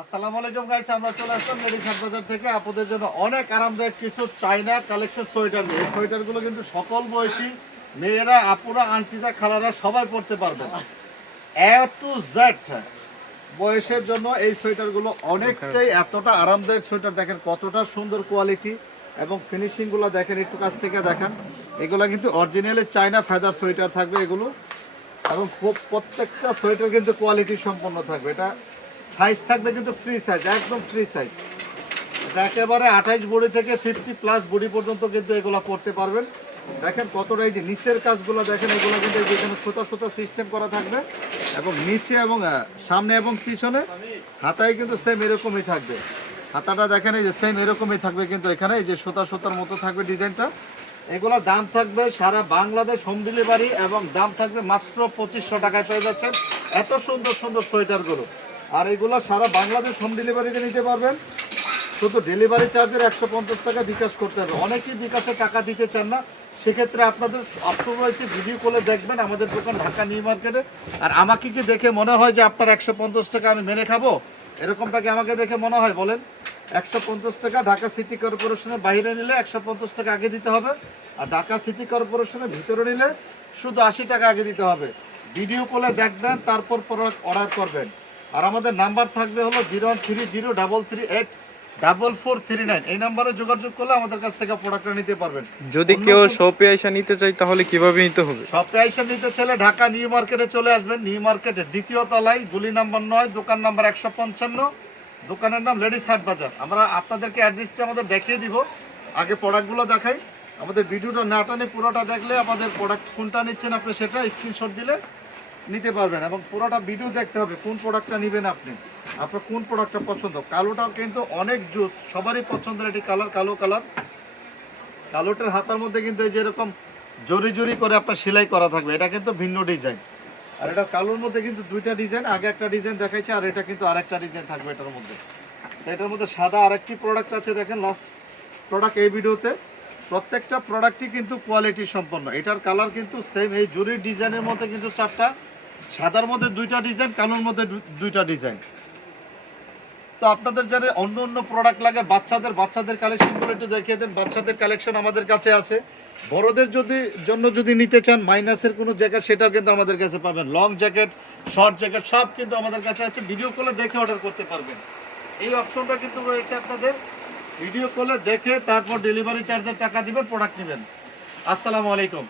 আসসালামু আলাইকুম গাইস, আমরা চলে আসলাম লেডিস হাট বাজার থেকে আপনাদের জন্য অনেক আরামদায়ক কিছু চাইনা কালেকশন সোয়েটার নিয়ে। এই সোয়েটারগুলো কিন্তু সকল বয়সী মেয়েরা, আপুরা, আন্টিরা, খালারা সবাই পরতে পারবে। এ টু জেড বয়সের জন্য এই সোয়েটারগুলো অনেকটাই এতটা আরামদায়ক সোয়েটার। দেখেন কতটা সুন্দর কোয়ালিটি এবং ফিনিশিংগুলো দেখেন, একটু কাছ থেকে দেখেন। এগুলো কিন্তু অরিজিনালি চাইনা ফেদার সোয়েটার থাকবে এগুলো, এবং প্রত্যেকটা সোয়েটার কিন্তু কোয়ালিটি সম্পন্ন থাকবে। এটা সাইজ থাকবে কিন্তু ফ্রি সাইজ, একদম ফ্রি সাইজ। এটা একেবারে 28 বডি থেকে 50+ বডি পর্যন্ত কিন্তু এগুলো পরতে পারবেন। দেখেন কতটা, এই যে নিচের কাজগুলো দেখেন, এগুলো কিন্তু যেখানে সুতা সুতা সিস্টেম করা থাকবে, এবং নিচে এবং সামনে এবং পিছনে হাতায় কিন্তু সেম এরকমই থাকবে। হাতাটা দেখেন এই যে সেম এরকমই থাকবে, কিন্তু এখানে এই যে সুতা সুতার মতো থাকবে ডিজাইনটা। এগুলোর দাম থাকবে সারা বাংলাদেশ হোম ডেলিভারি, এবং দাম থাকবে মাত্র 2500 টাকায় পেয়ে যাচ্ছেন এত সুন্দর সুন্দর সোয়েটারগুলো। আর এগুলো সারা বাংলাদেশ হোম ডেলিভারিতে নিতে পারবেন। শুধু ডেলিভারি চার্জের 150 টাকা বিকাশ করতে হবে। অনেকেই বিকাশে টাকা দিতে চান না, সেক্ষেত্রে আপনাদের অপশন রয়েছে ভিডিও কলে দেখবেন আমাদের দোকান ঢাকা নিউ মার্কেটে। আর আমাকে কি দেখে মনে হয় যে আপনার 150 টাকা আমি মেনে খাবো? এরকমটা কি আমাকে দেখে মনে হয় বলেন? 150 টাকা ঢাকা সিটি কর্পোরেশনের বাইরে নিলে 150 টাকা আগে দিতে হবে, আর ঢাকা সিটি কর্পোরেশনের ভিতরে নিলে শুধু 80 টাকা আগে দিতে হবে। ভিডিও কলে দেখবেন, তারপর প্রোডাক্ট অর্ডার করবেন। আর আমাদের নাম্বার থাকবে হলো 0130338439। এই নাম্বারে যোগাযোগ করলে আমাদের কাছ থেকে প্রোডাক্টটা নিতে পারবেন। যদি কেউ শপে এসে নিতে চায় তাহলে কিভাবে নিতে হবে? শপে এসে নিতে চাইলে ঢাকা নিউ মার্কেটে চলে আসবেন। নিউ মার্কেটে দ্বিতীয় তলায়, গুলি নাম্বার 9, দোকান নাম্বার 155, দোকানের নাম লেডিস হাট বাজার। আমরা আপনাদেরকে অ্যাড্রেসটা আমাদের দেখিয়ে দিব। আগে প্রোডাক্টগুলো দেখাই। আমাদের ভিডিওটা না টানে পুরোটা দেখলে আমাদের প্রোডাক্ট কোনটা নিচ্ছেন আপনি সেটা স্ক্রিনশট দিলে নিতে পারবেন, এবং পুরোটা ভিডিও দেখতে হবে কোন প্রোডাক্টটা নেবেন আপনি, আপনার কোন প্রোডাক্টটা পছন্দ। কালোটাও কিন্তু অনেক জুস, সবারই পছন্দের একটি কালার, কালো কালার। কালোটার হাতার মধ্যে কিন্তু এই যেরকম জরি জরি করে আপনার সেলাই করা থাকবে, এটা কিন্তু ভিন্ন ডিজাইন। আর এটা কালোর মধ্যে কিন্তু দুইটা ডিজাইন, আগে একটা ডিজাইন দেখাইছে, আর এটা কিন্তু আরেকটা ডিজাইন থাকবে এটার মধ্যে। এটার মধ্যে সাদা আরেকটি প্রোডাক্ট আছে, দেখেন লাস্ট প্রোডাক্ট এই ভিডিওতে। প্রত্যেকটা প্রোডাক্টই কিন্তু কোয়ালিটি সম্পন্ন। এটার কালার কিন্তু সেম, এই জরির ডিজাইনের মধ্যে কিন্তু 4টা, সাদার মধ্যে 2টা ডিজাইন, কালোর মধ্যে 2টা ডিজাইন। তো আপনাদের যারা অন্য অন্য প্রোডাক্ট লাগে, বাচ্চাদের কালেকশনগুলো একটু দেখিয়ে দেন। বাচ্চাদের কালেকশন আমাদের কাছে আছে। বড়দের যদি নিতে চান মাইনাসের কোনো জ্যাকেট, সেটাও কিন্তু আমাদের কাছে পাবেন। লং জ্যাকেট, শর্ট জ্যাকেট সব কিন্তু আমাদের কাছে আছে। ভিডিও কলে দেখে অর্ডার করতে পারবেন, এই অপশনটা কিন্তু রয়েছে আপনাদের। ভিডিও কলে দেখে তারপর ডেলিভারি চার্জের টাকা দিবেন, প্রোডাক্ট নেবেন। আসসালামু আলাইকুম।